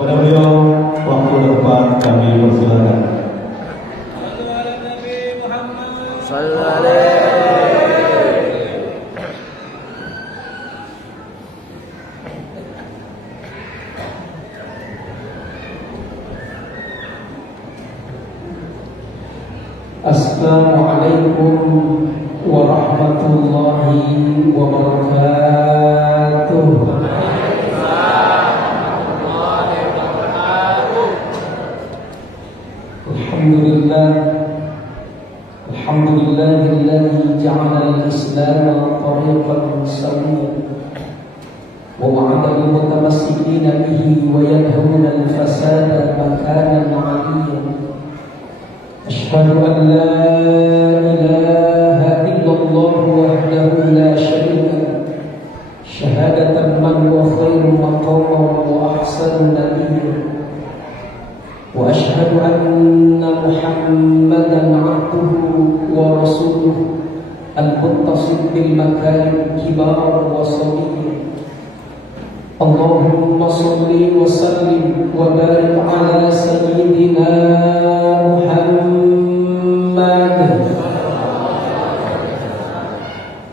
Pada beliau, waktu depan kami persilakan. Assalamualaikum warahmatullahi wabarakatuh. Alhamdulillahilladzi ja'ala al-islam tariqan sawiyyan wa wa'ada al-mutamassikin bihi wa yanhauna al-fasada makanan 'aliyyan. Ashhadu an la ilaha illallah wahdahu la syarika lahu syahadatan man huwa khairu maqaman wa ahsanu nabiyyan. Wa ashhadu anna Muhammadan 'abduhu wa rasuluhu al-muttasil bil makarim kibar wa saghir. Allahumma shalli wa sallim wa barik ala sayyidina Muhammad.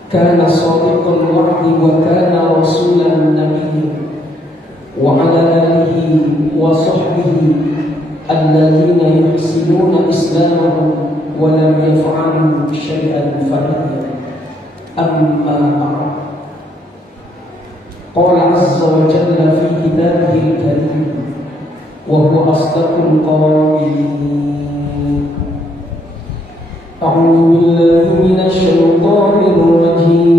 Kana shadiqal wa'di wa kana rasulan nabiyya wa ala alihi wa sahbihi alladzina yuhsinuna islamahum wa lam yaf'alu syai'an fariya. Amma ba'd. Qala azza wa jalla fi kitabihi al-karim wa huwa asdaqul qailin. A'udzu billahi minasy syaithanir rajim.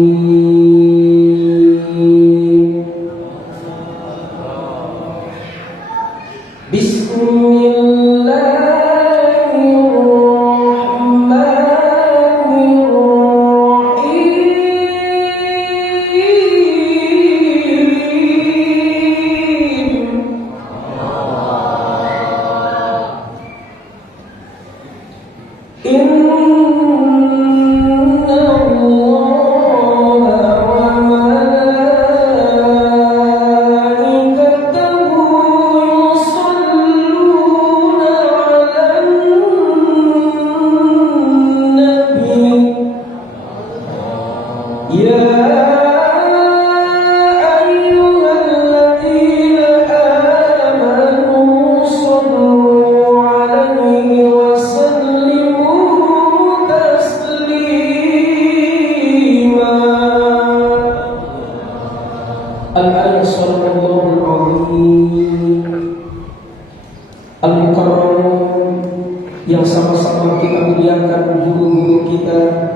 Yang sama-sama kita muliakan guru-guru kita,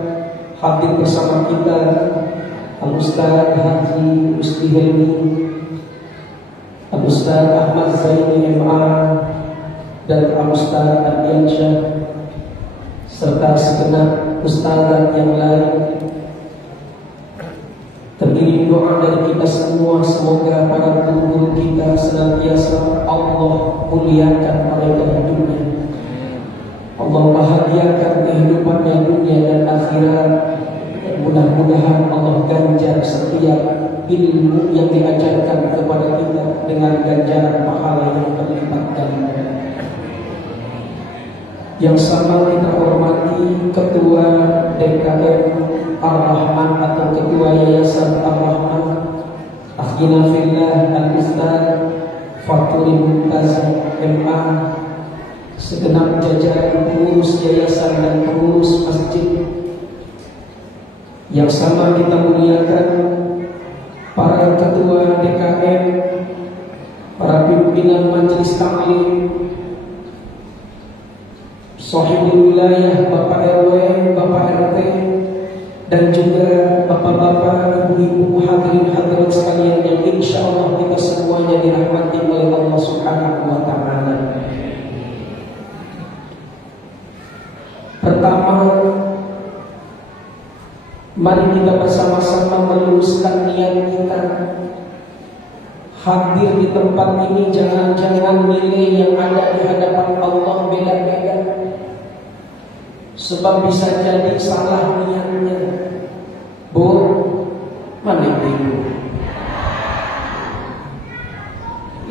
hadir bersama kita Al-Ustaz Haji Musti Helmi, Al-Ustaz Ahmad Zaini MA, dan Al-Ustaz Adiansyah, serta segenap ustazat yang lain. Teriring doa dari kita semua, semoga para guru-guru kita senantiasa Allah muliakan pada hidupnya, Allah bahagiakan kehidupannya dunia dan akhirat. Mudah-mudahan Allah ganjar setiap ilmu yang diajarkan kepada kita dengan ganjaran pahala yang berlipat ganda. Yang sama kita hormati Ketua DKM Ar-Rahman atau Ketua Yayasan Ar-Rahman, Akhina Fillah Al-Ustaz Faturi Mumtaz MA, segenap jajaran pengurus yayasan dan pengurus masjid. Yang sama kita muliakan para ketua DKM, para pimpinan majelis taklim, sahibul wilayah, Bapak RW, Bapak RT, dan juga bapak-bapak, ibu-ibu, hadirin hadirat sekalian yang insya Allah kita semuanya dirahmati oleh Allah Subhanahu wa Ta'ala. Pertama, mari kita bersama-sama meluruskan niat kita. Hadir di tempat ini jangan-jangan nilai yang ada di hadapan Allah beda-beda. Sebab bisa jadi salah niatnya. Bu, mana ibu?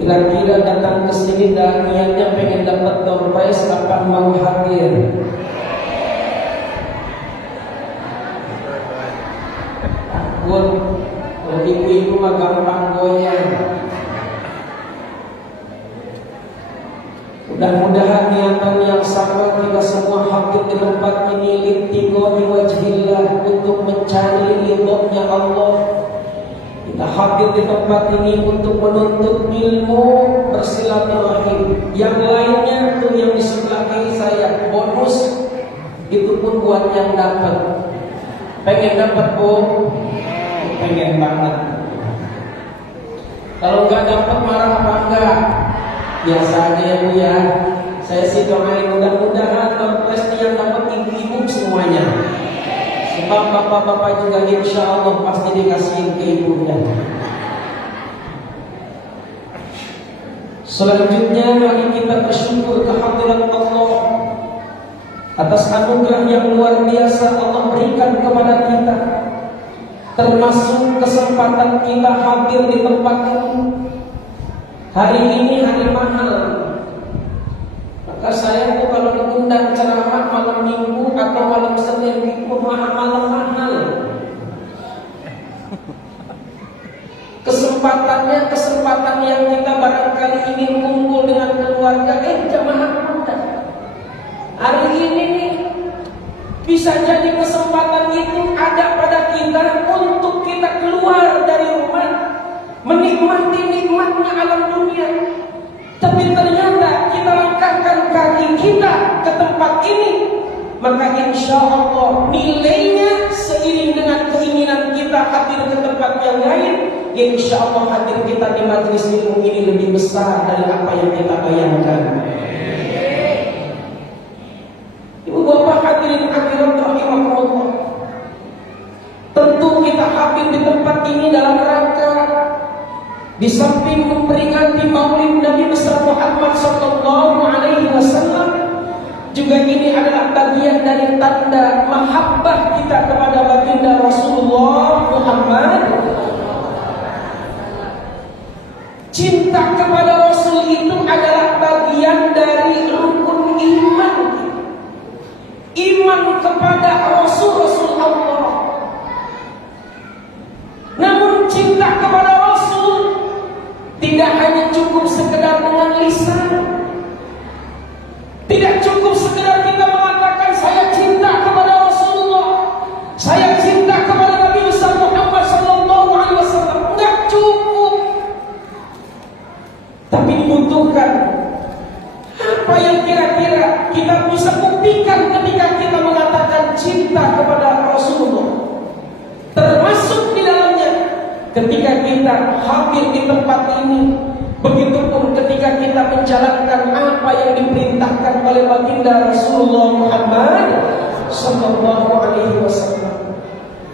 Kira-kira dan datang ke sini dan niatnya pengen dapat door prize, apa mau hadir? Takut. Kalau ibu-ibu mah gampang goyang. Mudah-mudahan niatan yang sama kita semua hadir di tempat ini libtighai wajhillah, untuk mencari ridhonya Allah. Kita hadir di tempat ini untuk menuntut ilmu, bersilaturahim. Yang lainnya tuh yang di sebelah kiri saya bonus, itu pun buat yang dapat. Pengen dapat Bu? Pengen banget. Kalau nggak dapat marah apa enggak? Biasa aja ya Bu ya. Saya sih doain mudah-mudahan pasti yang dapat ibu-ibu semuanya. Sebab bapak-bapak juga insya Allah pasti dikasihin ke ibunya. Selanjutnya mari kita bersyukur kehadiran Allah atas anugerah yang luar biasa Allah berikan kepada kita, termasuk kesempatan kita hadir di tempat ini. Hari ini hari mahal. Maka saya tuh kalau diundang ceramah malam minggu atau malam Senin itu malam mahal. Kesempatan yang kita barangkali ingin kumpul dengan keluarga, jamaah muda. Hari ini nih bisa jadi kesempatan itu ada pada kita untuk kita keluar dari rumah, menikmati nikmatnya alam dunia. Tapi ternyata kita langkahkan kaki kita ke tempat ini, maka insya Allah nilainya seiring dengan keinginan kita hadir ke tempat yang lain, insya Allah hadir kita di majelis ilmu ini lebih besar dari apa yang kita bayangkan. Ibu bapak hadirin hadirat rahimakumullah, tentu kita hadir di tempat ini dalam rangka di samping memperingati Maulid Nabi besar Muhammad sallallahu alaihi wasallam, juga ini adalah bagian dari tanda mahabbah kita kepada baginda Rasulullah Muhammad. Cinta kepada Rasul itu adalah bagian dari rukun iman. Iman kepada Rasul Allah. Namun cinta kepada Rasul tidak hanya cukup sekedar dengan lisan. Tidak cukup sekedar kita mengatakan saya cinta kepada Rasulullah, saya cinta kepada Nabi besar Muhammad sallallahu alaihi wasallam. Enggak cukup. Tapi dibutuhkan apa yang kira-kira kita bisa buktikan ketika kita mengatakan cinta kepada Rasulullah. Termasuk di dalamnya ketika kita hadir di tempat ini, begitupun ketika kita menjalankan apa yang diperintahkan oleh baginda Rasulullah Muhammad sallallahu alaihi wasallam.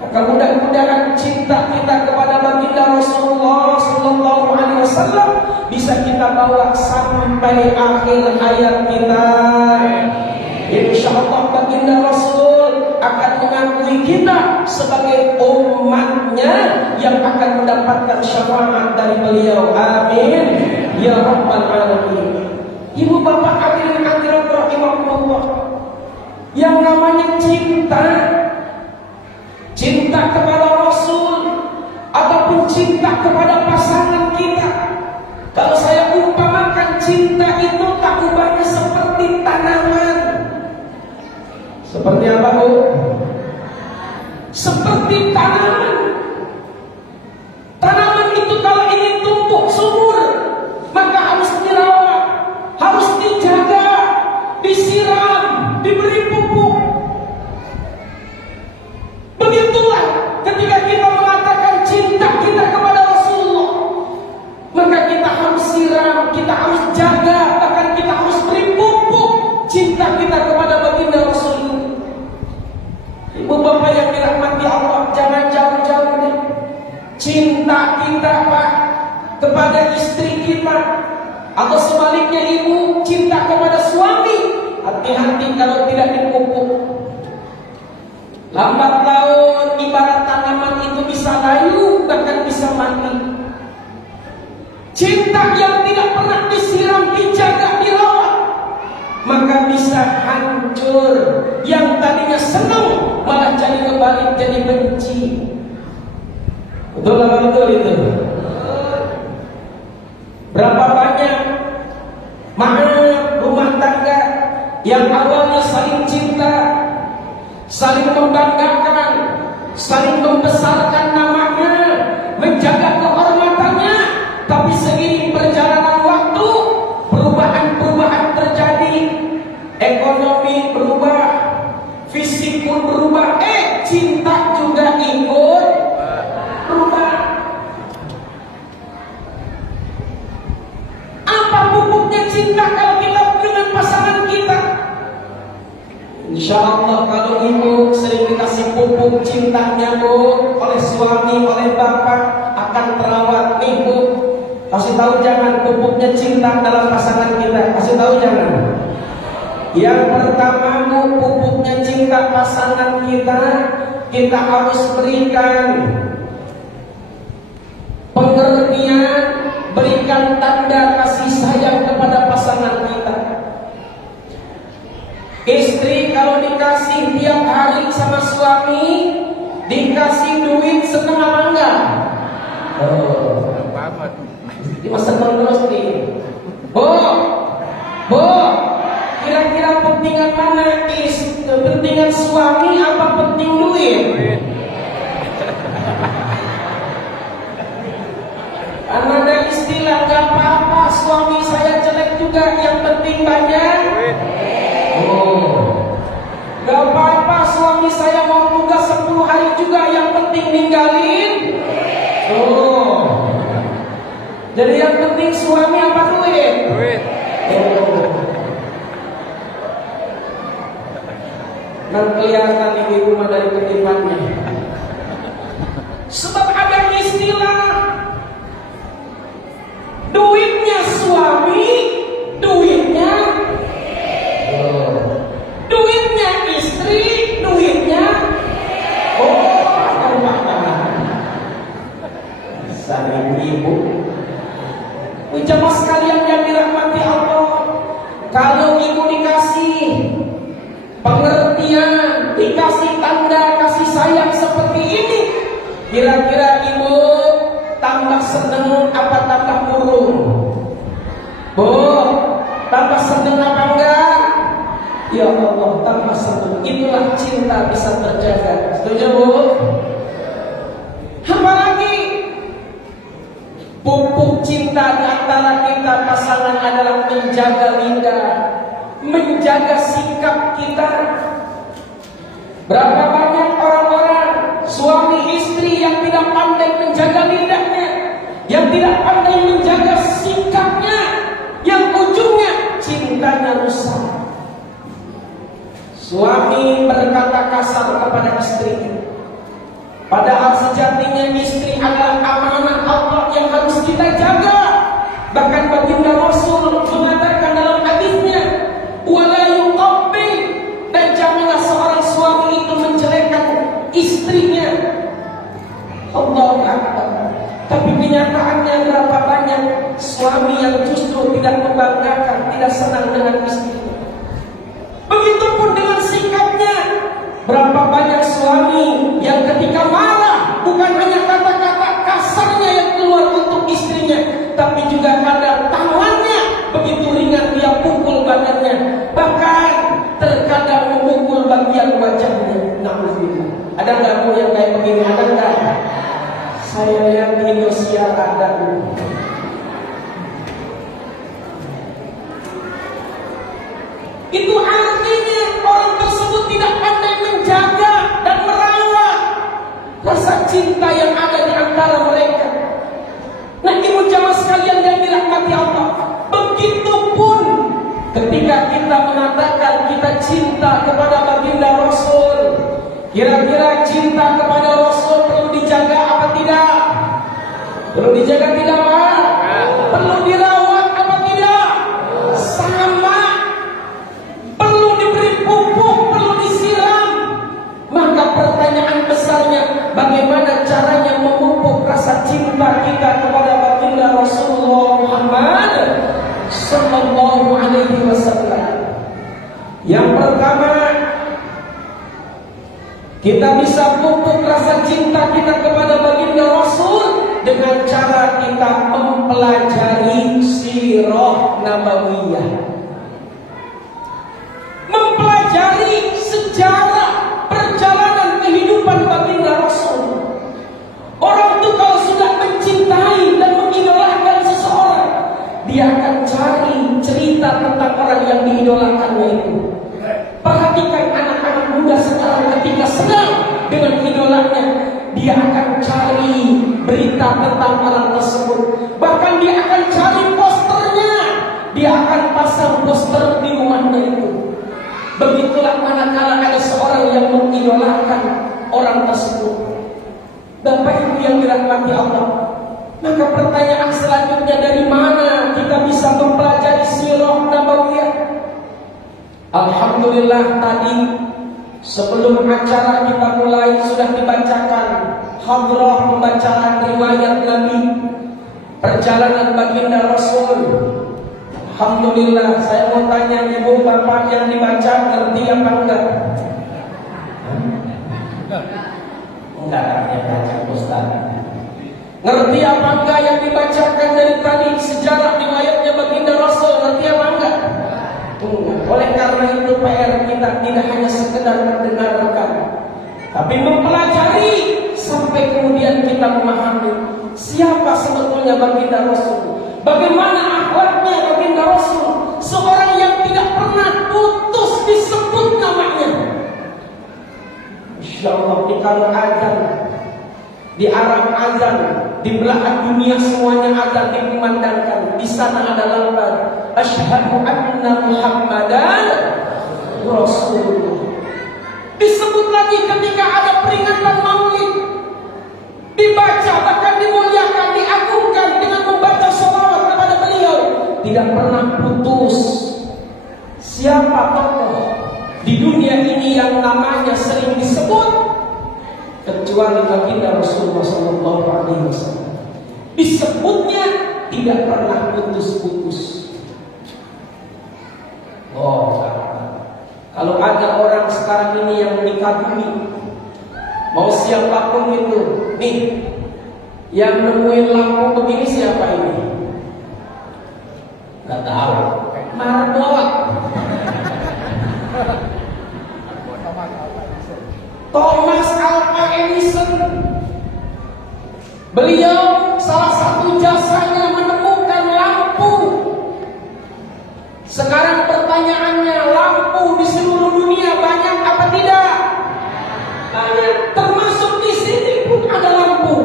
Maka mudah-mudahan cinta kita kepada baginda Rasulullah sallallahu alaihi wasallam bisa kita bawa sampai akhir hayat kita. Insyaallah baginda Rasul akan mengakui kita sebagai umatnya yang akan mendapatkan syafaat dari beliau. Amin ya rabbal alamin. Ibu bapak hadirin hadirat rahimakumullah, yang namanya cinta kepada Rasul ataupun cinta kepada pasangan kita, kalau saya umpamakan cinta itu tak ubahnya seperti tanaman. Seperti apa Bu? Seperti tanaman. Tanaman itu kalau ingin tumbuh subur, maka harus dirawat, harus dijaga, disiram, diberi pupuk. Begitulah ketika kita mengatakan cinta kita kepada Rasulullah, maka kita harus siram, kita harus jaga, bahkan kita harus beri pupuk cinta kita kepada baginda Rasul. Ibu bapak yang dirahmati Allah, jangan jauh-jauh deh. Cinta kita Pak kepada istri kita, atau sebaliknya ibu cinta kepada suami, hati-hati kalau tidak dipupuk. Lambat laun ibarat tanaman itu bisa layu, bahkan bisa mati. cinta yang tidak pernah disiram, dijaga, dirawat, maka bisa hancur. Yang tadinya senang malah jadi kebalik, jadi benci. Betul apa betul itu? Berapa banyak rumah tangga yang awalnya saling cinta, saling membanggakan, saling membesarkan namanya, menjaga kehormatannya, tapi seiring perjalanan waktu, perubahan-perubahan terjadi, ekonomi berubah, fisik pun berubah, cinta juga ikut berubah. Apa pupuknya cinta kalau kita dengan pasangan kita? Insya Allah kalau ibu sering dikasih pupuk cintanya bu oleh suami, oleh bapak, akan terawat. Ibu kasih tahu jangan pupuknya cinta dalam pasangan kita. Kasih tahu jangan. Yang pertama bu, pupuknya cinta pasangan kita, kita harus berikan pengertian, berikan tanda kasih sayang kepada pasangan kita. Istri kalau dikasih tiap hari sama suami, dikasih duit seneng apa enggak? Ini masa terus nih. Bu, kira-kira pentingan mana? Pentingan suami apa penting duit? Karena ada istilah gak apa-apa suami saya jelek juga, yang penting banyak. Gak apa-apa suami saya mau tugas 10 hari juga, yang penting ninggalin. Jadi yang penting suami apa duit? Dan kelihatan ibu rumah dari ketipannya. Sebab ada istilah duitnya suami, duitnya istri, duitnya sang ibu. Jemaah sekalian yang dirahmati Allah, kalau ibu dikasih pengertian, dikasih tanda kasih sayang seperti ini, kira-kira ibu tambah seneng apa tambah murung? Bu, tambah seneng apa enggak? Ya Allah, tambah seneng. Itulah cinta bisa terjaga. Setuju bu? Apalagi pupuk cinta di antara kita pasangan adalah menjaga lidah, menjaga sikap kita. Berapa banyak orang-orang suami istri yang tidak pandai menjaga lidahnya, yang tidak pandai menjaga sikapnya, yang ujungnya cintanya rusak. Suami berkata kasar kepada istrinya, padahal sejatinya istri adalah amanah Allah yang harus kita jaga. Bahkan baginda Rasul mengatakan dalam hadisnya, wala yuqabbil, dan janganlah seorang suami itu menjelekkan istrinya. Allahu Akbar. Tapi kenyataannya berapa banyak suami yang justru tidak membanggakan, tidak senang dengan istrinya. Begitupun dengan sikapnya. Berapa banyak suami yang ketika marah, bukan hanya kata-kata kasarnya yang keluar untuk istrinya, tapi juga kadang tangannya begitu ringan dia pukul badannya, bahkan terkadang memukul bagian wajahnya. Na'udzubillah. Ada nggak bu yang kayak begini? Ada nggak? Saya lihat di Indonesia ada. Itu artinya orang tersebut tidak pandai menjaga dan merawat rasa cinta yang ada di antara mereka. Nah, ibu jamaah sekalian yang dirahmati Allah, begitupun ketika kita mengatakan kita cinta kepada baginda Rasul, kira-kira cinta kepada Rasul perlu dijaga apa tidak? Perlu dijaga tidak Pak? Perlu dirawat apa tidak? Sama. Perlu diberi pupuk, perlu disiram. Maka pertanyaan besarnya, bagaimana caranya memupuk rasa cinta kita kepada baginda Rasulullah? Sallallahu Alaihi Wasallam. Yang pertama, kita bisa pupuk rasa cinta kita kepada baginda Rasul dengan cara kita mempelajari sirah nabawiyah, mempelajari sejarah perjalanan kehidupan baginda Rasul. Orang itu kalau sudah mencintai dan mengidolakan seseorang, dia akan cari cerita tentang orang yang diidolakannya itu. Perhatikan anak-anak muda sekarang, ketika senang dengan idolanya, dia akan cari berita tentang orang tersebut. Bahkan dia akan cari posternya, dia akan pasang poster di rumahnya itu. Begitulah manakala ada seorang yang mengidolakan orang tersebut. Bapak Ibu yang dirahmati Allah, maka pertanyaan selanjutnya, dari mana kita bisa mempelajari sirah nabawiyah? Alhamdulillah, tadi sebelum acara kita mulai sudah dibacakan hadrah pembacaan riwayat Nabi, perjalanan baginda Rasul. Alhamdulillah, saya mau tanya ibu bapak yang dibaca ngerti apa enggak? Enggak, ya baca Ustaz. Ngerti apa enggak yang dibacakan dari tadi, sejarah riwayatnya baginda Rasul? Ngerti apa enggak? Oleh karena itu PR kita tidak hanya sekedar mendengarkan, tapi mempelajari sampai kemudian kita memahami siapa sebetulnya baginda Rasul, bagaimana akhlaknya baginda Rasul, seorang yang tidak pernah putus disebut namanya. Insya Allah di kalau azan, di Arab azan, di belahan dunia semuanya azan dikumandangkan. Di sana ada lambang asyhadu anna Muhammadan Rasulullah. Disebut lagi ketika ada peringatan Maulid, dibaca, bahkan dimuliakan, diagungkan dengan membaca sholawat kepada beliau. Tidak pernah putus. Siapa tokoh di dunia ini yang namanya sering disebut kecuali baginda Rasulullah Sallallahu Alaihi Wasallam? Disebutnya tidak pernah putus-putus. Oh, kalau ada orang sekarang ini yang dikagumi, mau siapapun itu, nih, yang nemuin lampu begini siapa ini? Gak tahu. Marbot. Thomas Alva Edison. Beliau salah satu jasanya menemukan lampu. Sekarang pertanyaannya, lampu di seluruh dunia banyak apa tidak? Banyak. Termasuk di sini pun ada lampu.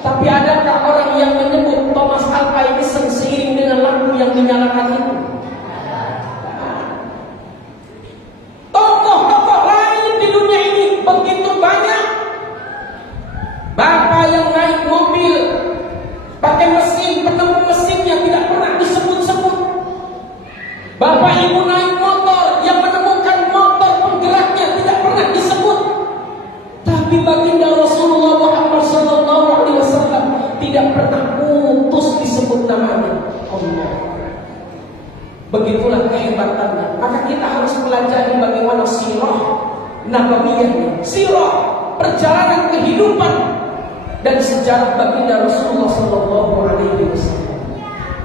Tapi adakah orang yang menyebut Thomas Alva Edison seiring dengan lampu yang dinyalakan itu? Tokoh-tokoh lain di dunia ini begitu banyak. Bapak yang naik mobil pakai mesin, penemu mesinnya tidak pernah disebut-sebut. Bapak ibu naik motor, yang menemukan motor penggeraknya tidak pernah disebut. Tapi baginda Rasulullah Muhammad SAW tidak pernah putus disebut namanya. Allah. Begitulah kehebatannya. Maka kita harus pelajari bagaimana sirah nabawiyahnya, sirah perjalanan kehidupan dan sejarah baginda Rasulullah Sallallahu Alaihi Wasallam.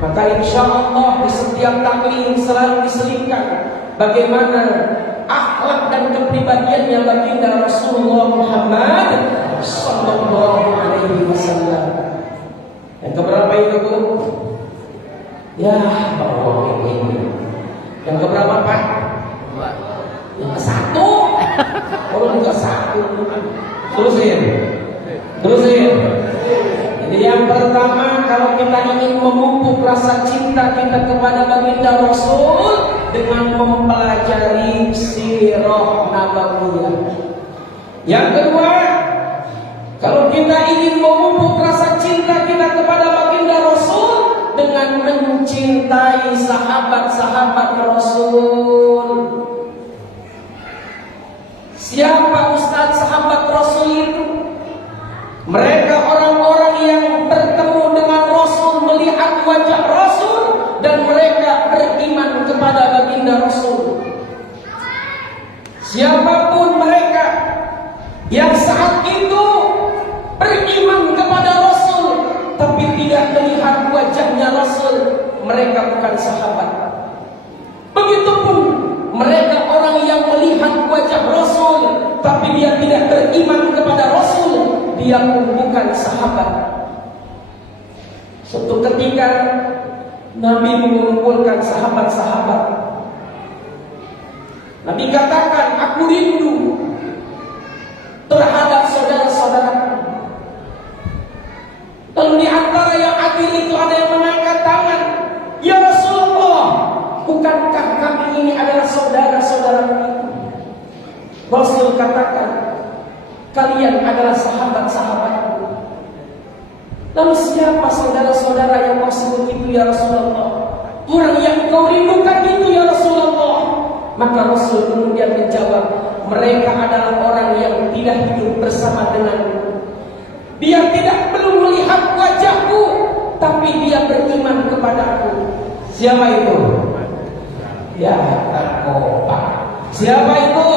Maka insya Allah di setiap taklim selalu diselipkan bagaimana akhlak dan kepribadiannya baginda Rasulullah Muhammad Sallallahu Alaihi Wasallam. Yang keberapa itu Bu? Ya Allah ini. Yang keberapa Pak? Yang ke-1. Orang ke-1. Terusin. Jadi yang pertama, kalau kita ingin memupuk rasa cinta kita kepada baginda Rasul dengan mempelajari sirah nabawiyah. Yang kedua, kalau kita ingin memupuk rasa cinta kita kepada baginda Rasul dengan mencintai sahabat-sahabat Rasul. Siapa Ustaz sahabat Rasul itu? Mereka orang-orang yang bertemu dengan Rasul, melihat wajah Rasul, dan mereka beriman dia pun bukan sahabat. Suatu ketika Nabi mengumpulkan sahabat-sahabat. Nabi katakan, aku rindu terhadap saudara-saudaraku. Lalu di antara yang adil itu ada yang mengangkat tangan, ya Rasulullah, bukankah kami ini adalah saudara-saudaramu? Rasul katakan, kalian adalah sahabat-sahabatku. Lalu siapa saudara-saudara yang maksud itu ya Rasulullah? Orang yang kau rindukan itu ya Rasulullah. Maka Rasul kemudian menjawab, mereka adalah orang yang tidak hidup bersama denganku. Dia tidak perlu melihat wajahku, tapi dia beriman kepadaku. Siapa itu? Ya, narkoba. Siapa itu?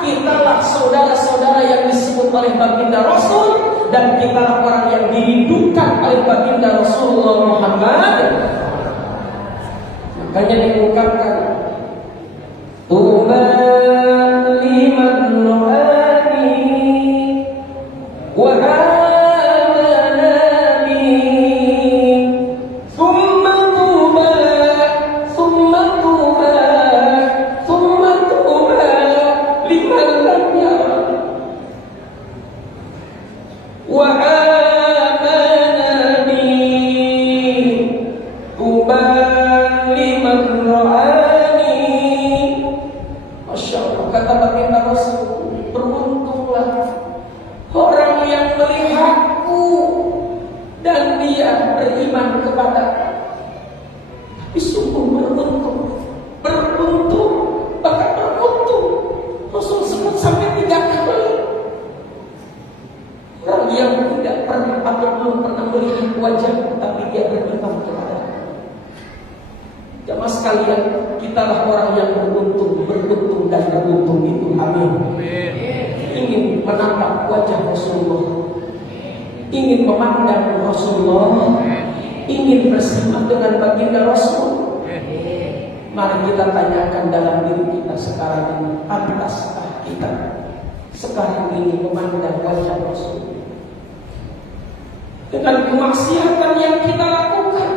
Kitalah saudara-saudara yang disebut oleh baginda Rasul, dan kitalah orang yang dirindukan oleh baginda Rasulullah Muhammad. Makanya diungkapkan, Tuba liman nu'ani wa ingin memandang Rasulullah, ingin bersama dengan baginda Rasul. Mari kita tanyakan dalam diri kita sekarang ini, pantaskah kita sekarang ini memandang wajah Rasul? Dengan kemaksiatan yang kita lakukan,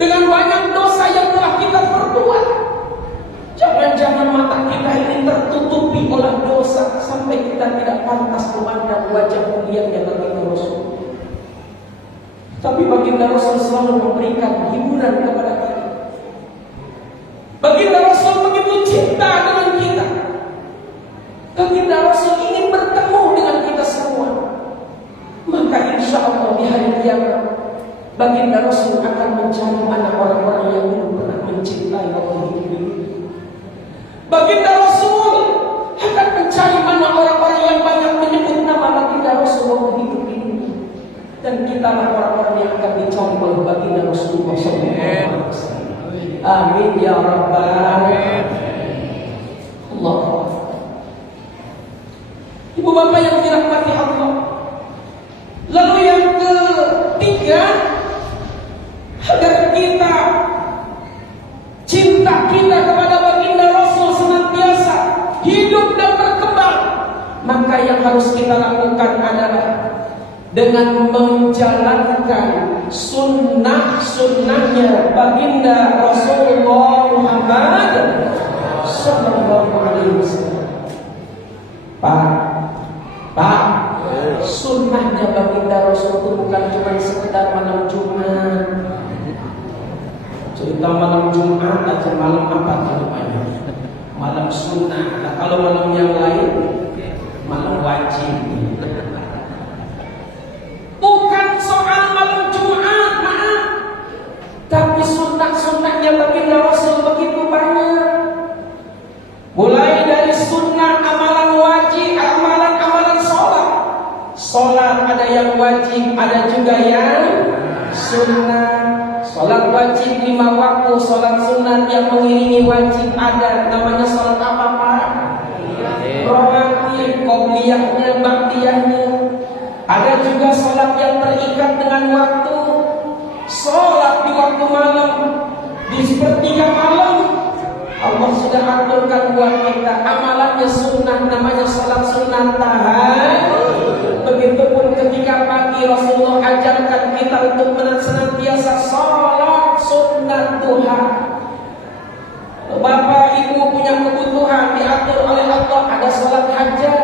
dengan banyak dosa yang telah kita perbuat, jangan-jangan mata kita ini tertutupi oleh dosa sampai kita tidak pantas memandang wajah mulianya baginda Rasul. Tapi baginda Rasul selalu memberikan hiburan kepada kita. Baginda Rasul begitu cinta dengan kita. Baginda Rasul ingin bertemu dengan kita semua. Maka insya Allah di hari kiamat baginda Rasul akan mencari mana orang-orang yang belum pernah mencintai Allah ini. Baginda Rasul akan mencari mana orang-orang yang banyak menyebut nama baginda Rasulullah hidup ini. Dan kita lah orang-orang yang akan dicari oleh baginda Rasulullah SAW. Amin ya Rabbal Alamin. Allah. Ibu bapak yang dirahmati Allah. Lalu yang ketiga, agar kita cinta kita kepada baginda Rasul senantiasa hidup dan berkembang, maka yang harus kita lakukan adalah dengan menjalankan sunnah-sunnahnya baginda Rasulullah Muhammad Sallallahu Alaihi Wasallam. Pak, sunnahnya baginda Rasul itu bukan cuma sekedar malam Jumat. Cerita malam Jumat aja, malam apa namanya? Malam sunnah. Nah, kalau malam yang lain, malam wajib. Bukan soal malam Jumat, maaf. Tapi sunnah-sunnahnya baginda Rasul begitu banyak. Mulai dari sunnah amalan wajib, amalan sholat. Sholat ada yang wajib, ada juga yang sunnah. Sholat wajib 5 waktu, sholat sunat yang mengiringi wajib ada. Namanya sholat apa Pak? Rawatib, qobliyahnya, ba'diyahnya. Ada juga sholat yang terikat dengan waktu. Sholat di waktu malam, di sepertiga malam, Allah sudah aturkan buat kita. Amalannya sunnah, namanya salat sunnah tahajud. Begitupun ketika pagi Rasulullah ajarkan kita untuk senantiasa salat sunnah duha. Bapak ibu punya kebutuhan diatur oleh Allah, ada salat hajat.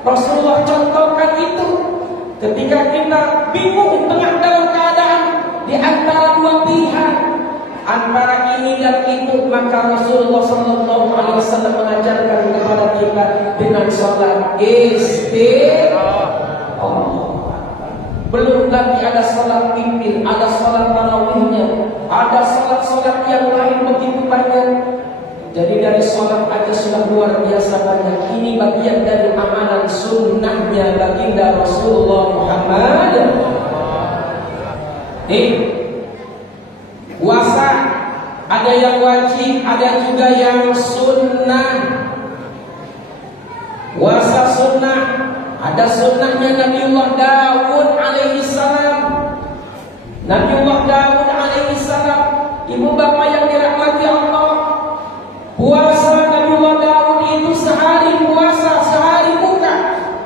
Rasulullah contohkan itu. Ketika kita bingung tengah dalam keadaan di antara dua pihak, antara ini dan itu, maka Rasulullah SAW mengajarkan kepada kita dengan sholat istiqomah. Belum lagi ada sholat witir, ada sholat tarawihnya, ada sholat-sholat yang lain begitu banyak. Jadi dari sholat aja sudah luar biasa banyak. Ini bagian dari amalan sunnahnya baginda Rasulullah Muhammad. Puasa ada yang wajib, ada juga yang sunnah. Puasa sunnah, ada sunnahnya Nabiullah Daud alaihissalam. Nabiullah Daud alaihissalam, ibu bapak yang dirahmati Allah, puasa Nabiullah Daud itu sehari puasa, sehari buka,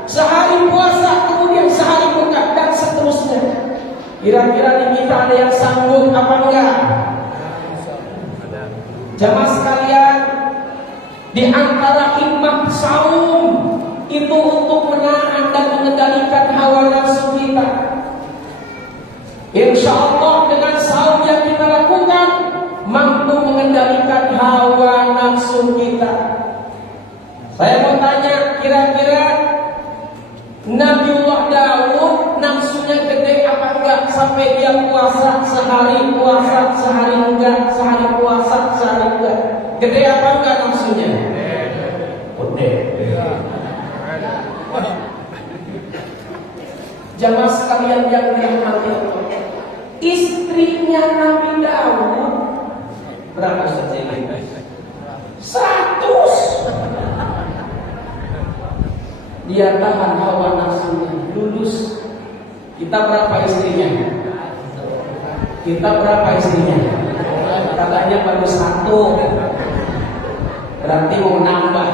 sehari puasa, kemudian sehari buka, dan seterusnya. Kira-kira di kita ada yang sanggup apa enggak? Jamaah sekalian, di antara hikmah saum itu untuk menahan dan mengendalikan hawa nafsu kita. Insya Allah dengan saum yang kita lakukan mampu mengendalikan hawa nafsu kita. Saya mau tanya, kira-kira Nabiullah Daud nafsunya gede apa enggak sampai dia puasa sehari enggak, sehari puasa sehari enggak? Gede apa enggak nafsunya? Gede. Jamaah sekalian yang dirahmati Allah, istrinya Nabi Daud berapa saja ini? 100. Dia tahan hawa nafsunya, lulus. Kita berapa istrinya? Katanya baru 1. Berarti mau nambah.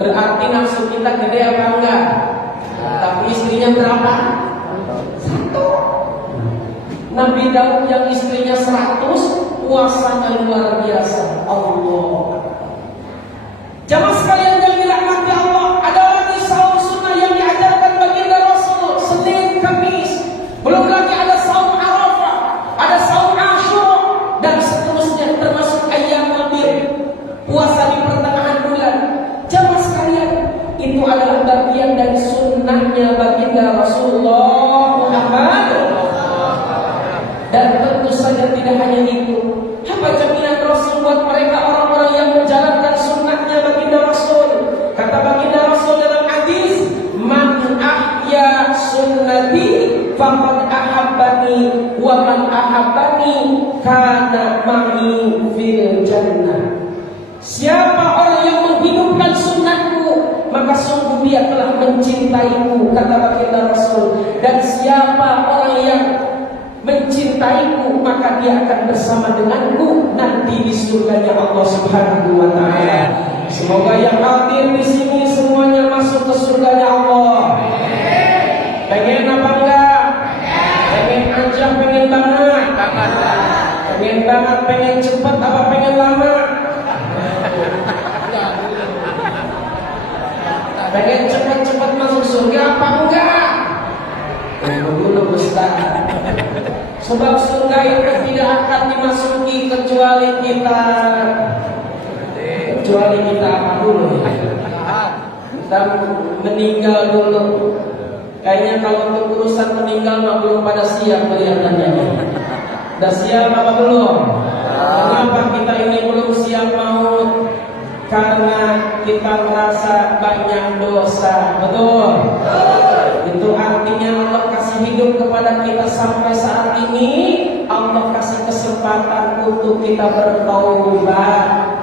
Berarti nafsu kita gede apa enggak? Tapi istrinya berapa? 1. Nabi Daud yang istrinya 100, puasanya luar biasa. Allah. Jamaah sekalian yang dirahmati Allah, ada lagi saum sunnah yang diajarkan baginda Rasul, Senin, Kamis. Belum lagi ada saum Arafah, ada saum Asyura, dan seterusnya, termasuk ayyamul bid, puasa di pertengahan bulan. Jamaah sekalian, itu adalah bagian dari sunnahnya baginda Rasulullah Muhammad. Dan tentu saja tidak hanya itu. Apa jaminan Rasul buat mereka orang-orang yang menjalankan sunnahnya baginda Rasul? Kata baginda Rasul dalam hadis, "Man ahya sunnati faqad ahabbani, wa man ahabbani kana ma'i fil jannah." Siapa orang yang menghidupkan sunnahku, maka sungguh dia telah mencintaiku, kata baginda Rasul. Dan siapa orang yang mencintaiku, maka dia akan bersama denganku nanti di surganya Allah Subhanahu wa taala. Semoga yang hadir di sini semuanya masuk ke surganya Allah. Pengen apa enggak? Pengen aja, pengen banget. Pengen banget, pengen cepat apa pengen lama? Pengen cepat-cepat masuk surga apa enggak? Tunggu dulu Ustaz. Sebab surga itu tidak akan dimasuki kecuali kita apa dulu ya? Kita meninggal dulu. Kayaknya kalau untuk urusan meninggal mah belum pada siap kelihatannya. Udah siap apa belum? Kenapa kita ini belum siap maut? Karena kita merasa banyak dosa. Betul? Itu artinya Allah kasih hidup kepada kita sampai saat ini. Allah kasih kesempatan untuk kita bertaubat.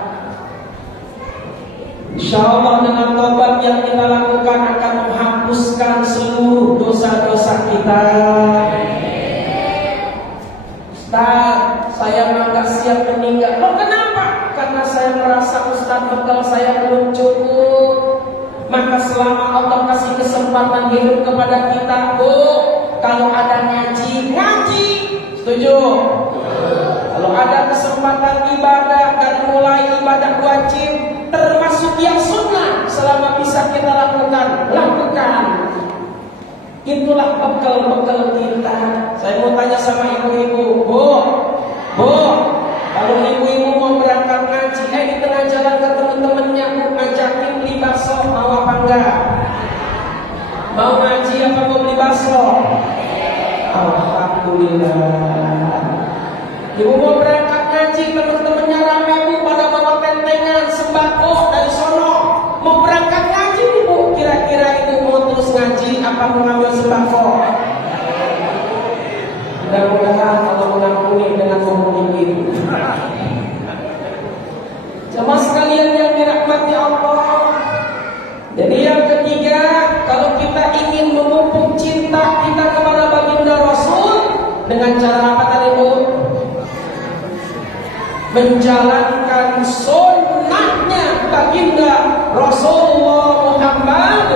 InsyaAllah dengan taubat yang kita lakukan akan menghapuskan seluruh dosa-dosa kita. Ustaz, saya mah gak siap siap meninggal. Loh kenapa? Karena saya merasa Ustaz bekal saya belum cukup. Maka selama Allah kasih kesempatan hidup kepada kita, Bu, kalau ada ngaji, ngaji. Setuju? Kalau ada kesempatan ibadah dan mulai ibadah wajib, termasuk yang sunnah, selama bisa kita lakukan, lakukan. Itulah bekal-bekal kita. Saya mau tanya sama ibu-ibu, Bu, kalau ibu-ibu mau berangkat ngaji, di tengah jalan ke teman-temannya, Bu, ajakin beli bakso, mau apa enggak? Mau ngaji apa mau beli bakso? Alhamdulillah. Ibu mau berangkat ngaji, teman-temannya rame, Bu, pada bawa tentengan sembako dari sono. Mau berangkat ngaji, Bu, kira-kira ibu mau terus ngaji apa mau ngambil sembako? Mudah-mudahan Allah mengampuni dengan mohon ini. Jemaah sekalian yang dirahmati Allah. Jadi yang ketiga, kalau kita ingin memupuk cinta kita kepada baginda Rasul, dengan cara apa tadi, Bu? Menjalankan sunnahnya baginda Rasulullah Muhammad.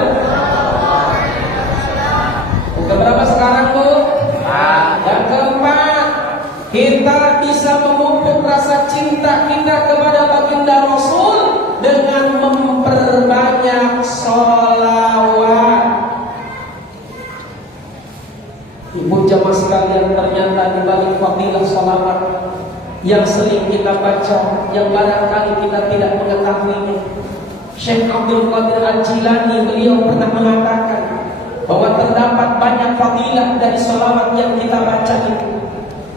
Keberapa sekarang, Bu? Yang keempat, kita bisa memupuk rasa cinta kita kepada baginda Rasul dengan memperbanyak sholawat. Ibu jamaah sekalian, ternyata di balik fadilah sholawat yang sering kita baca, yang barangkali kita tidak mengetahuinya, Syekh Abdul Qadir Al-Jilani beliau pernah mengatakan bahwa terdapat banyak fadilah dari sholawat yang kita baca itu.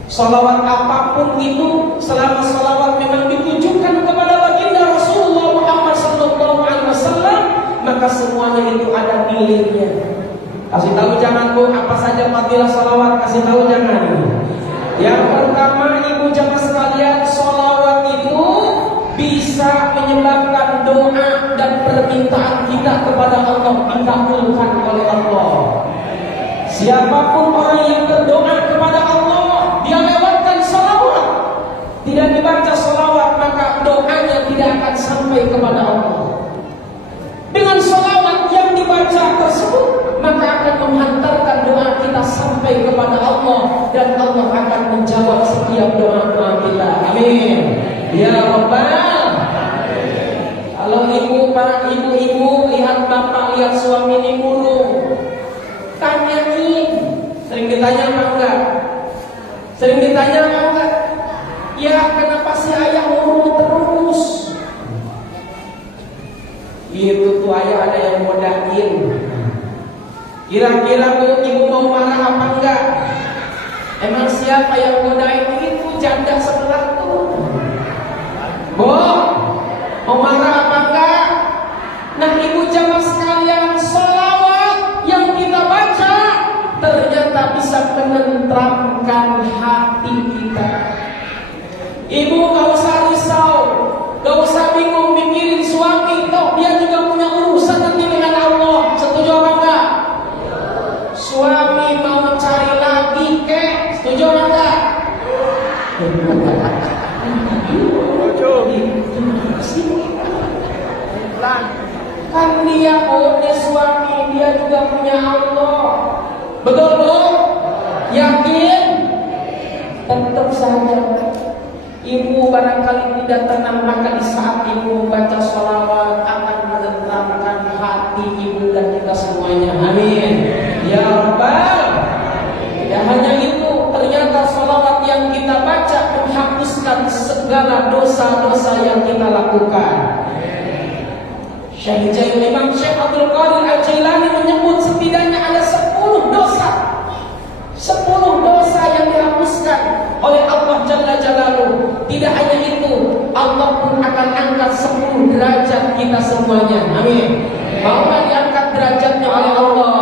Sholawat apapun itu, selama sholawat memang ditujukan kepada baginda Rasulullah Muhammad SAW, maka semuanya itu ada nilainya. Kasih tahu jangan, Bu, apa saja fadilah sholawat, kasih tahu jangan. Yang pertama, ibu jamaah sekalian, sholawat itu bisa menyebabkan doa dan permintaan kita kepada Allah dikabulkan oleh Allah. Siapapun orang yang berdoa kepada Allah, dia lewatkan sholawat, tidak dibaca sholawat, maka doanya tidak akan sampai kepada Allah. Dengan sholawat yang dibaca tersebut, maka akan menghantarkan doa kita sampai kepada Allah, dan Allah akan menjawab setiap doa-doa kita. Amin. Ya Rabbal. Kalau ibu, para ibu-ibu lihat bapak, lihat suami ini murung, tanyain. Sering ditanya apa enggak? Sering ditanya apa enggak? Ya, kenapa si ayah murung terus? Itu tuh ayah ada yang modain. Kira-kira, Bu, ibu mau marah apa enggak? Emang siapa yang modain? Itu janda sebelah tuh. Bu, mau marah apa enggak? Nah, ibu jamaah sekalian, sholawat yang kita baca ternyata bisa menenteramkan hati kita. Ibu gak usah risau, gak usah bingung mikirin suami, toh dia juga punya urusan nanti dengan Allah. Setuju apa enggak? Suami mau cari lagi, kek, setuju apa enggak? Kan dia, dia suami, dia juga punya Allah. Betul, Bu? Yakin? Tetap saja ibu barangkali tidak tenang, maka di saat ibu membaca sholawat akan menenteramkan hati ibu dan kita semuanya. Amin. Ya Rabbal. Tidak hanya itu, ternyata sholawat yang kita baca menghapuskan segala dosa-dosa yang kita lakukan. Imam Syekh Abdul Qadir Al-Jilani menyebut setidaknya ada 10 dosa. 10 dosa yang dihapuskan oleh Allah Jalla Jalaluhu. Tidak hanya itu, Allah pun akan angkat 10 derajat kita semuanya. Amin. Mau nggak diangkat derajatnya oleh Allah?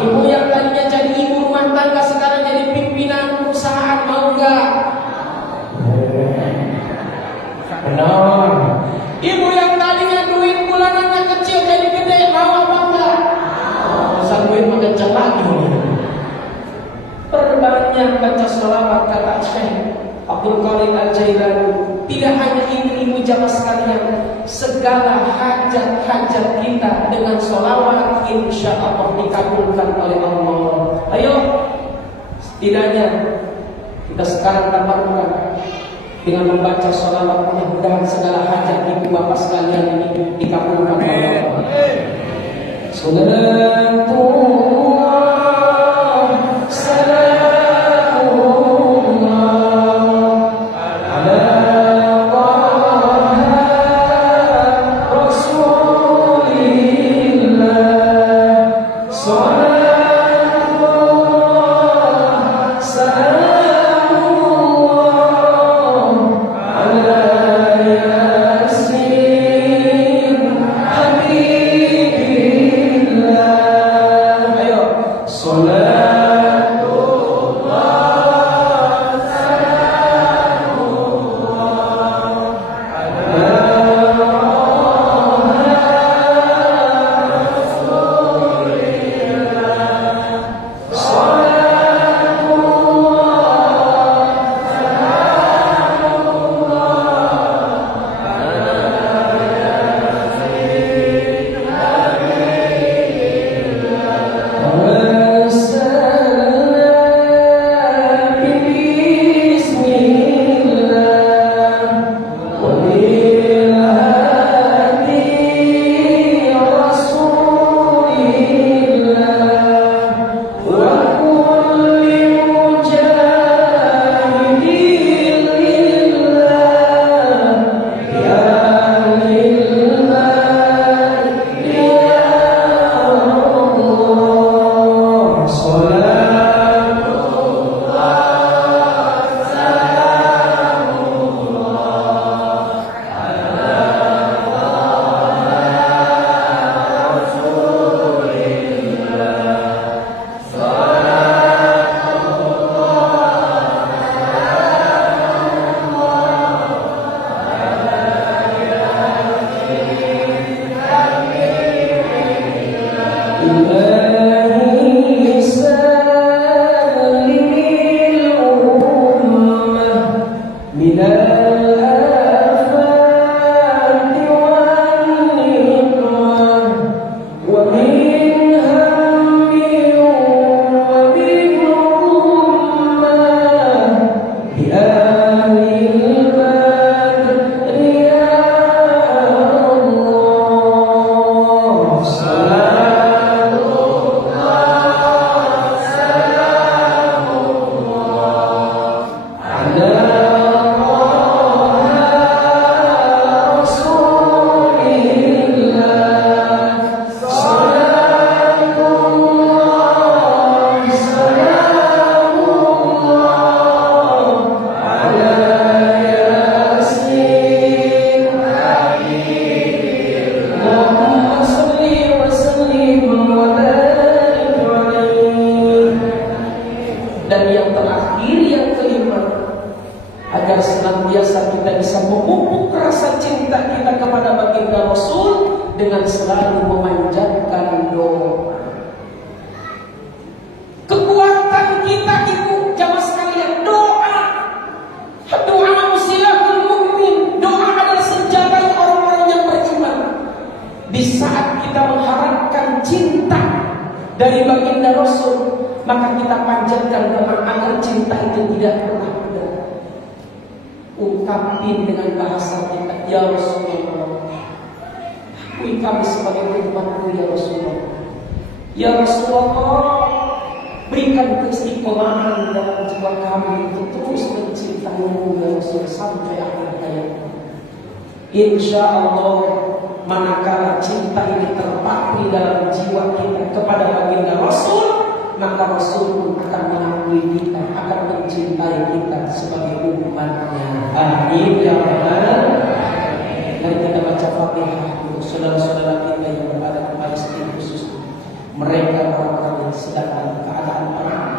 Ibu yang tadinya jadi ibu rumah tangga sekarang jadi pimpinan perusahaan, mau nggak? Benar. Ibu yang tadinya duit bulanannya kecil jadi gede, mau apa enggak? Urusan duit mengencang lagi. Perbanyak baca sholawat, kata Syekh. Abdul Qadir Al-Jailani. Tidak hanya ibu-ibu jamaah sekalian, segala hajat-hajat kita dengan sholawat insya Allah dikabulkan oleh Allah. Ayo, setidaknya kita sekarang dapatkan dengan membaca sholawat, mudah-mudahan segala hajat ibu bapak sekalian ini dikabulkan oleh Allah. dengan selalu memanjatkan doa. Kekuatan kita ibu jamaah sekalian, doa. Doa silahul mukmin. Doa adalah senjata orang-orang yang beriman. Di saat kita mengharapkan cinta dari baginda Rasul, maka kita panjatkan doa agar cinta itu tidak pernah ada. Ungkapin dengan bahasa kita, ya Rasulullah, akui kami sebagai umatmu ya Rasulullah. Ya Rasulullah, berikan keistiqomahan dalam jiwa kami untuk terus mencintaimu ya Rasul sampai akhir hayat. Insya Allah, manakala cinta ini terpatri dalam jiwa kita kepada baginda Rasul, maka Rasul pun akan mengakui kita, akan mencintai kita sebagai umatnya. Amin ya Rabbal. Mari kita baca Fatihah untuk saudara-saudara kita yang berada di Palestina, khusus mereka orang-orang yang sedang dalam keadaan perang,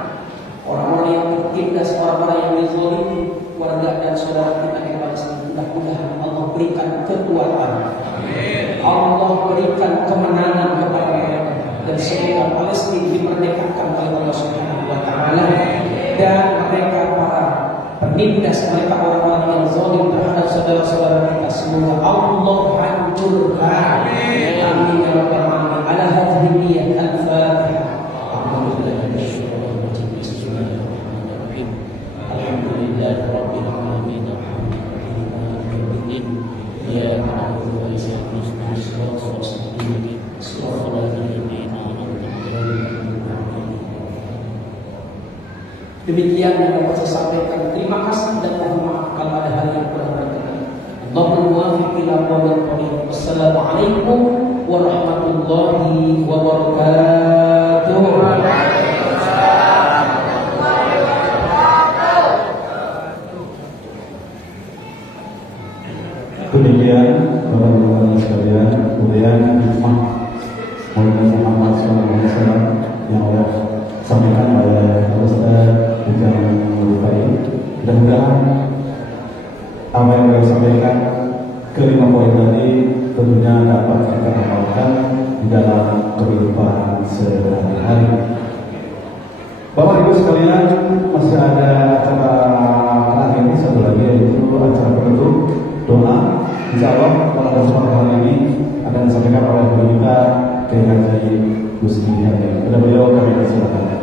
orang-orang yang tertindas, orang-orang yang dizalimi, warga dan saudara kita di Palestina. Mudah-mudahan Allah berikan kekuatan, Allah berikan kemenangan kepada mereka, dan semoga Palestina dimerdekakan oleh Allah Subhanahu wa taala, dan mereka para penindas mereka orang-orang yang zalim terhadap saudara-saudara kita semua. Allah hancurkan. Amin ya rabbal alamin. Ala hadhihi niyyah al-Fatihah. Alhamdulillahi rabbil alamin. Ya demikian yang dapat saya sampaikan. Terima kasih dan mohon maaf kalau ada hal yang kurang berkenan. Allahumma muwaffiq ila aqwamil qadim. Wassalamualaikum warahmatullahi wabarakatuh. Demikian Bapak-Bapak sekalian, kemudian hikmah Maulana Muhammad SAW yang Allah sampaikan oleh Ustaz yang melukai. Mudah-mudahan apa yang beliau sampaikan kelima poin tadi tentunya dapat kita amalkan di dalam kehidupan sehari-hari. Bapak Ibu sekalian, masih ada acara terakhir ini satu lagi, yaitu acara penutup doa. Insya Allah pada kesempatan kali ini akan disampaikan oleh guru kita Kiai Haji Gus Muhyiddin. Kepada beliau kami persilakan.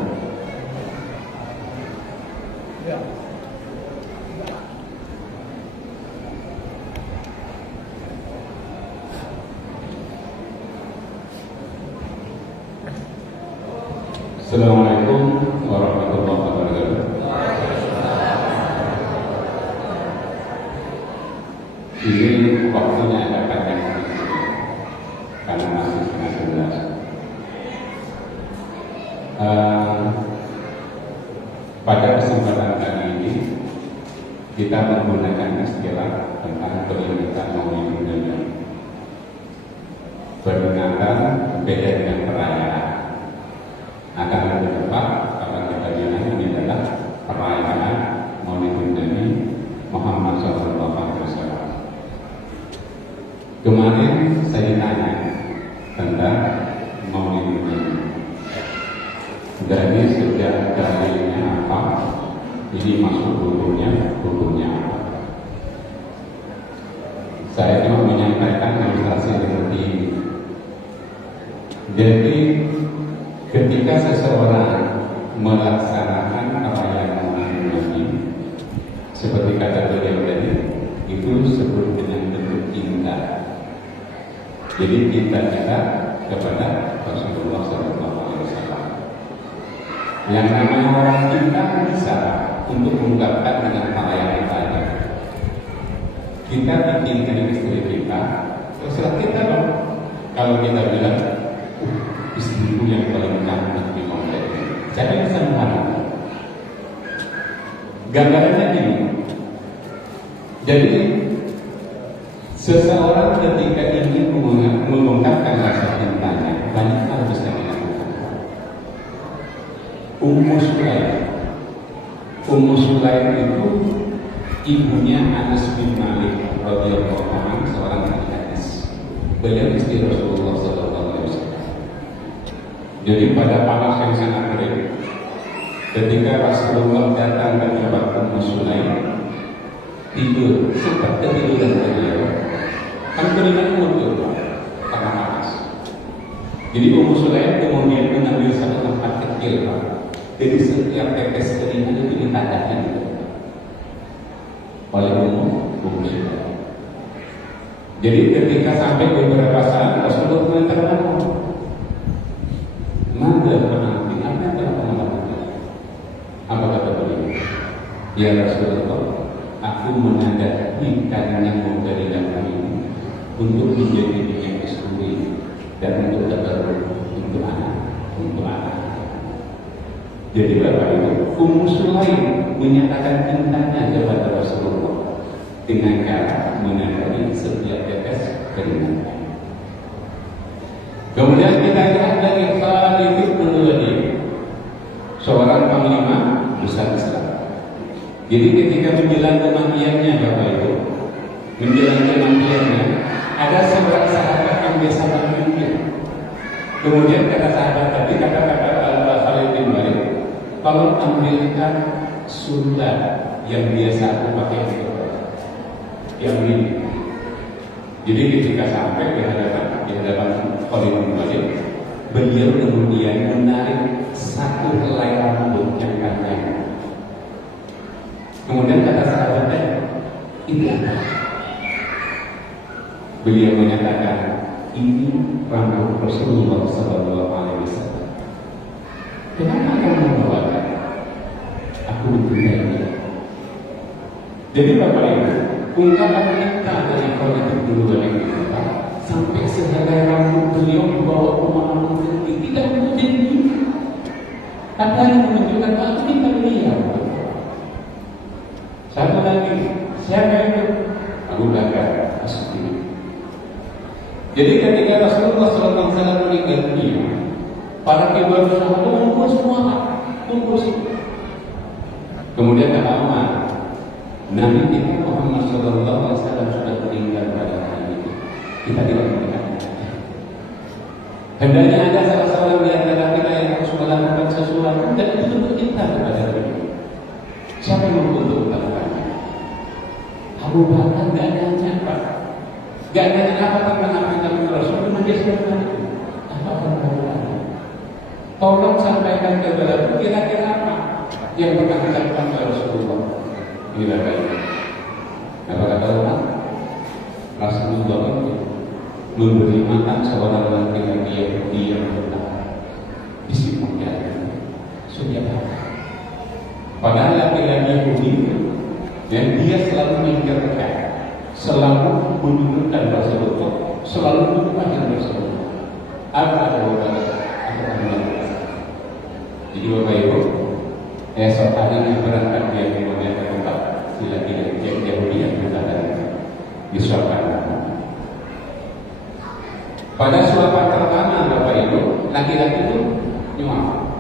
Assalamualaikum warahmatullahi wabarakatuh. Ini waktunya agak panjang karena masih setengah 11. Pada kesempatan kali ini kita menggunakan istilah tentang peringatan Maulid Nabi. Peringatan beda dengan perayaan. Akan lebih tepat kalau kita bilang ini adalah perayaan Maulid Nabi Muhammad SAW. Kemarin saya ditanya tentang Maulid Nabi. Dari sejak darinya apa, ini masuk hukumnya apa. Saya cuma menyampaikan ilustrasi seperti ini. Jadi ketika seseorang melaksanakan perayaan Maulid Nabi, seperti kata beliau tadi, itu disebut dengan bentuk cinta. Jadi cinta kepada Rasulullah SAW. Yang namanya orang cinta bisa untuk mengungkapkan dengan perayaan ibadah. Kita bikinkan istri kita, terserah kita dong. Kalau kita bilang, istriku yang paling cantik di komplek, saya bisa memahami. Gambarannya ini. Jadi seseorang ketika ingin mengungkapkan rasa cintanya, banyak hal bisa dilakukan. Ummu Sulaim itu ibunya Anas bin Malik radhiyallahu anhu, seorang hadis. Beliau istri Rasulullah SAW. Jadi pada panas yang sangat kering, ketika Rasulullah datang ke tempat Ummu Sulaim, tidur, sempat ketiduran beliau. Kan keringat muncul karena panas. Jadi Ummu Sulaim kemudian mengambil satu tempat kecil, Pak. Jadi setiap tetes keringat itu ditandahkan oleh Ummu Sulaim. Jadi ketika sampai beberapa saat Rasulullah mengatakan, "Mada penanti, apa yang telah kamu lakukan?" Apa kata beliau? "Ya Rasulullah, aku menandatanganmu dari dalam ini untuk menjadi minyak istri dan untuk tabarruk untuk anak. Jadi Bapak Ibu, Ummu Sulaim menyatakan cintanya kepada Rasulullah dengan cara menandai setiap tetes keringat. Kemudian kita lihat dari Khalid bin Walid, seorang panglima besar Islam. Jadi ketika menjelang kematiannya, Bapak Ibu, ada seorang sahabat yang biasa memimpin. Kemudian kata sahabat tadi, kata Khalid bin Walid, kalau ambilkan sultan yang biasa aku pakai itu, yang ini. Jadi ketika sampai di hadapan Khalid bin Walid, beliau kemudian menarik satu helai rambut yang panjang. Kemudian kata sahabatnya, ini apa? Beliau menyatakan, ini rambut Rasulullah SAW. Kenapa kamu membawakan? Aku mencintai dia. Jadi Bapak Ibu, ungkapan kita dari Khalid bin Walid sampai sehelai rambut beliau dibawa ke mana-mana tidak menjadi tapi hanya menunjukkan bahwa kita beliau. Satu lagi, siapa itu? Abu Bakar As-Siddiq. Jadi ketika Rasulullah SAW meninggal dunia, para kibar sahabat mengumpul semua, kumpul semua. Kemudian kata Umar, Nabi kita Muhammad SAW sudah meninggal pada hari ini. Kita tidak meninggal. Hendaknya ada salah seorang di antara kita yang harus melakukan sesuatu dan itu untuk kita kepada Nabi. Siapa yang untuk melakukannya? Abu Bakar tidak nanya apa, tidak nanya apa tentang apa yang kami Rasul, cuma dia siapa itu? Apa perbuatan? Tolong sampaikan kepada kira-kira apa yang pernah dilakukan oleh Rasulullah. Ini baik. Apa kata orang? Rasulullah itu memberi makan seorang laki-laki Yahudi yang benar di Simon Sudah. Padahal laki-laki Yahudi dan dia selalu mengingatkan, selalu menunjukkan Rasulullah, selalu menunjukkan Rasulullah. Apa jadi Bapak Ibu, esok harinya berangkat dia kemudian ke tempat si laki-laki Yahudi yang berada di suapan. Pada suapan pertama Bapak Ibu, laki-laki itu nyuap.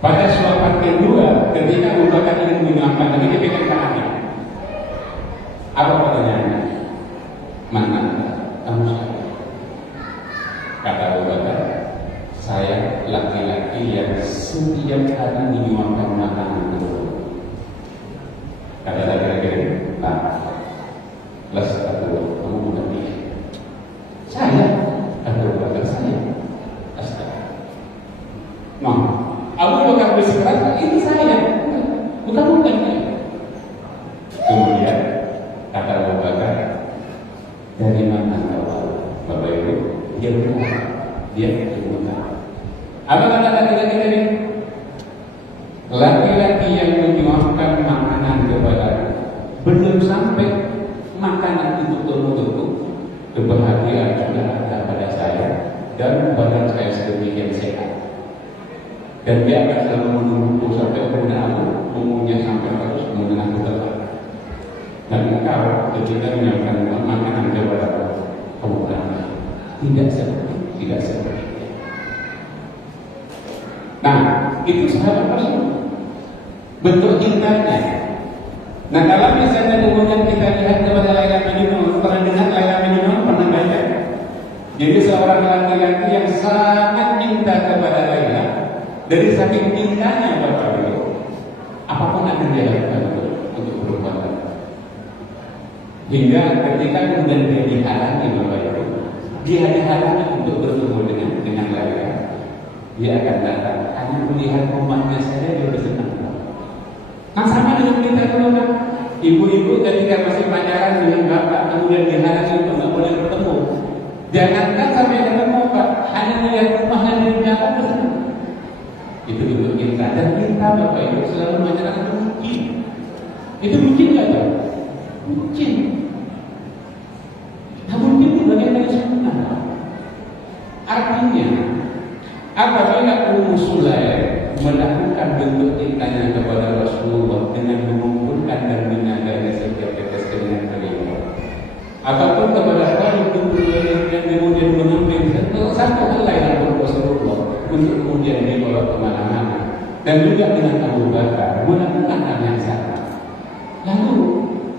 Pada suapan kedua, ketika Abu Bakar ingin menyuapkan, tapi dia pegang tangannya. Apa pertanyaannya? Mana kamu siapa? Kata Abu Bakar, saya laki-laki yang setiap hari menyuapkan makanan itu. Kata laki-laki, tak. Plus kata kamu bukan dia. Saya, kata Abu Bakar, saya. Astaga. Nah, Abu Bakar bersekeras, ini saya, bukan dia. Kemudian kata Abu Bakar, dari mana kau? Bapak Ibu, dia benar, dia benar. Apa kata laki-laki tadi? Laki-laki yang menyuapkan makanan kepada belum sampai makanan itu tumbuh-tumbuh, kebahagiaan sudah ada pada saya dan badan saya sedemikian sehat. Dan dia akan selalu menunggu sampai kemudian aku umumnya sampai terus kemudian aku tetap. Dan engkau ketika menyiapkan makanan kepada kamu tidak seperti. Nah, itu sahabat Rasul. Bentuk cintanya. Nah, kalau misalnya kemudian kita lihat kepada Laila Majnun, pernah dengar Laila Majnun, pernah baca? Jadi seorang laki-laki yang sangat cinta kepada Laila. Dari saking cintanya Bapak Ibu, apapun akan dia lakukan untuk perempuan. Hingga ketika kemudian dia dihalangi Bapak Ibu, dia dihalangi untuk bertemu dengan Laila. Dia akan datang hanya melihat rumahnya saja dia sudah senang. Nah, sama dengan kita keluarga. Ibu-ibu ketika masih pacaran dengan bapak kemudian dihalangi untuk nggak boleh bertemu. Jangankan sampai ketemu Pak, hanya melihat rumahnya dari belakang sudah senang. Itu bentuk cinta, dan kita Bapak Ibu selalu mengatakan itu mungkin. Itu mungkin nggak Pak? Mungkin. Nah, mungkin itu bagian dari sunnah. Artinya, apabila Ummu Sulaim melakukan bentuk cintanya kepada Rasulullah dengan mengumpulkan dan menyadari setiap tetes keringat beliau, ataupun kepada Khalid bin Walid yang kemudian mengambil satu helai rambut Rasulullah untuk kemudian dibawa kemana-mana, dan juga dengan Abu Bakar melakukan hal yang sama. Lalu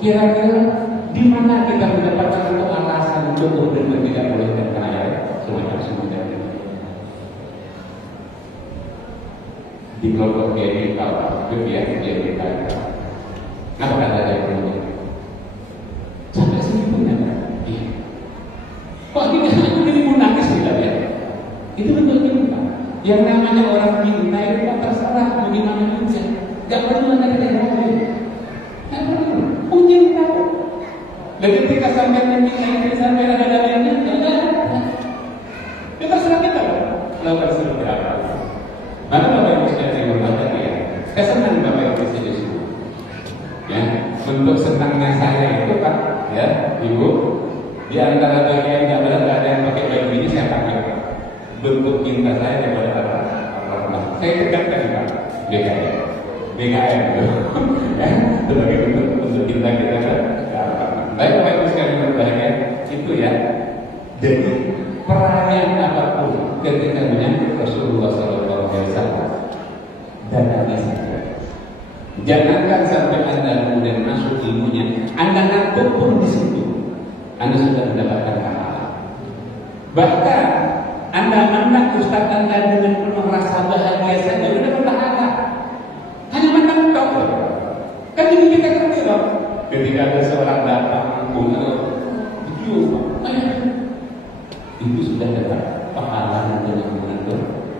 kira-kira di mana kita mendapatkan untuk alasan untuk dan tidak boleh terkena semacam ini? di kelompok diametal, diametal. Apa kata dia kemudian? Sampai segitu kan? Iya. Kok ini mau nangis tidak ya? Itu bentuk cinta. Yang namanya orang cinta itu tak terserah mau gimana aja. Gak perlu ada yang lain. Gak perlu. Cinta. Dan ketika sampai mencintai sampai ada dalilnya, tidak. Ya terserah kita. Lakukan seperti apa? Maka Bapak Ibu sekalian berbahagia ya. Saya senang Bapak Ibu sekalian. Ya, bentuk senangnya saya itu Pak, ya Ibu, di antara bagian yang ada yang pakai baju ini saya pakai. Bentuk cinta saya kepada Allah. Saya tegakkan Pak, BKM, ya, sebagai bentuk cinta kita kan. Baik Bapak Ibu sekalian berbahagia, itu ya. Jadi perayaan apapun ketika menyambut Rasulullah SAW dan Anda saja. Jangankan sampai Anda kemudian masuk ilmunya, Anda ngantuk pun di situ, Anda sudah mendapatkan pahala. Bahkan Anda menang Ustaz Anda dengan penuh rasa bahagia saja sudah berpahala. Hanya menang tok. Kan jadi kita ngerti loh. Ketika ada seorang datang itu sudah dapat pahala dan kemudian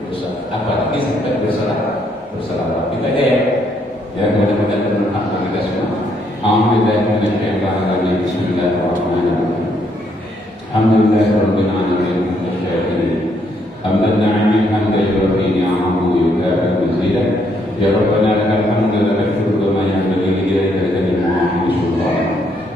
dosa. Apalagi sampai bersalah. Kita aja ya. Ya mudah-mudahan bermanfaat bagi kita semua. Alhamdulillah. Bismillahirrahmanirrahim. Alhamdulillahirabbil alamin. Hamdan na'im hamdan yufi ni'amahu yukafi mazidah. Ya Rabbana lakal hamdu wa lakal syukru ma yanbaghi li jalali Muhammadin sultan.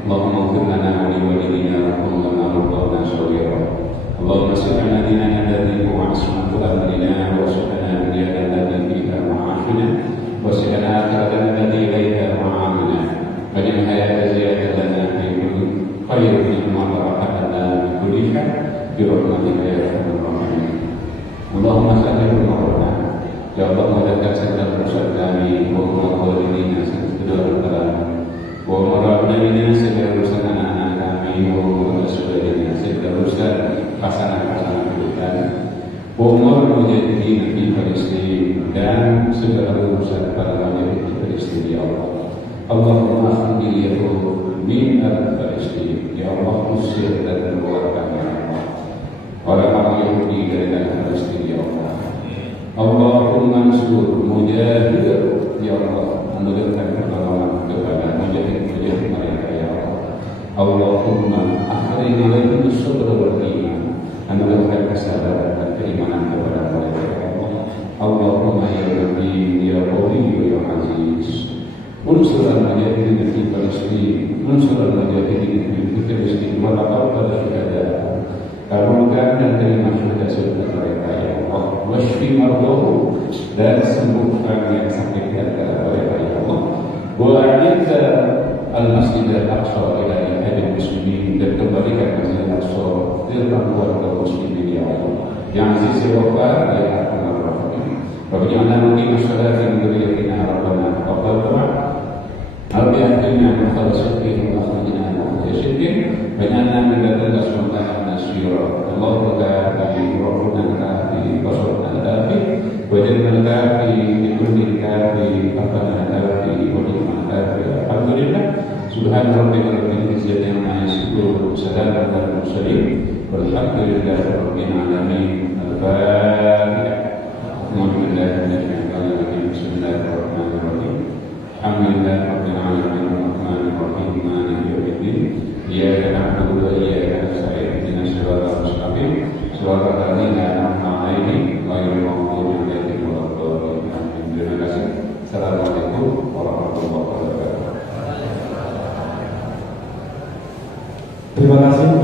Allahumma ighfir lana wa li walidina warhamna warhamna shawira. Allahumma salli ala nabiyyina alladhi huwa asmatu amrina wa subhana billahi alladhi fiha ma'ashuna wa subhana akhirana alladhi ilayka ma'amuna wa ja'al hayata ziyadatan lana fi kulli khairin wa barakatan lana fi kulli shay bi rahmatika ya arhamar rahimin. Allahumma salli wa sallim. Ya Allah, mudahkan segala urusan kami, wa walidina segala urusan wa marabina segala urusan anak-anak kami, wa saudarina segala urusan pasangan-pasangan kita, wa mujahidin di Palestina dan segala urusan para mujahidin di Palestina. Ya Allah, Allahumma akhrijhu min al-Palestina. Ya Allah, usir dan keluarkan orang-orang Yahudi dari tanah Palestina. Ya Allah, Allahumma ansur mujahid. Ya Allah, anugerahkan pertolongan kepada mujahid-mujahid mereka. Ya Allah, Allahumma akhrij ilaihim as-sabr wal iman. Anugerahkan kesabaran dan keimanan kepada mereka. Ya Allah, Allahumma ya Rabbi ya Qawi ya Aziz, unsur al-mujahidin fi Palestina, unsur al-mujahidin fi Palestina, wa taqabbal ibadah. Kabulkan dan terima syuhada mereka. Ya Allah, washfi mardahum, dan sembuhkan yang sakit dan mereka. Ya Allah, wa'id al-masjid al-aqsa ila hadil muslimin, dan kembalikan masjid al-aqsa ke keluarga muslimin. Ya Allah, yang aziz ya Rabbana ya arhamar rahimin. Rabbana muqim as-salati min dhurriyyatina rabbana taqabbal du'a. Rabbi atina min khalasatin wa akhrijna min syirkin wa ja'alna min ladunka sultanan nasira. Allahumma kafi rabbuna kafi wasrna kafi wa jannal kafi bi kulli kafi rabbana kafi wa ni'mal kafi. Alhamdulillah. Subhana rabbika rabbil izzati amma yasifun, salamun alal mursalin, walhamdulillahi rabbil alamin. Al-Fatihah. Bismillahirrahmanirrahim. Alhamdulillahi rabbil alamin, arrahmanir rahim, maliki yaumiddin. Iyyaka na'budu wa iyyaka nasta'in, ihdinas siratal mustaqim, siratal ladzina an'amta 'alaihim ghairil maghdubi 'alaihim waladdallin. Terima kasih. Assalamualaikum warahmatullahi wabarakatuh. Terima kasih.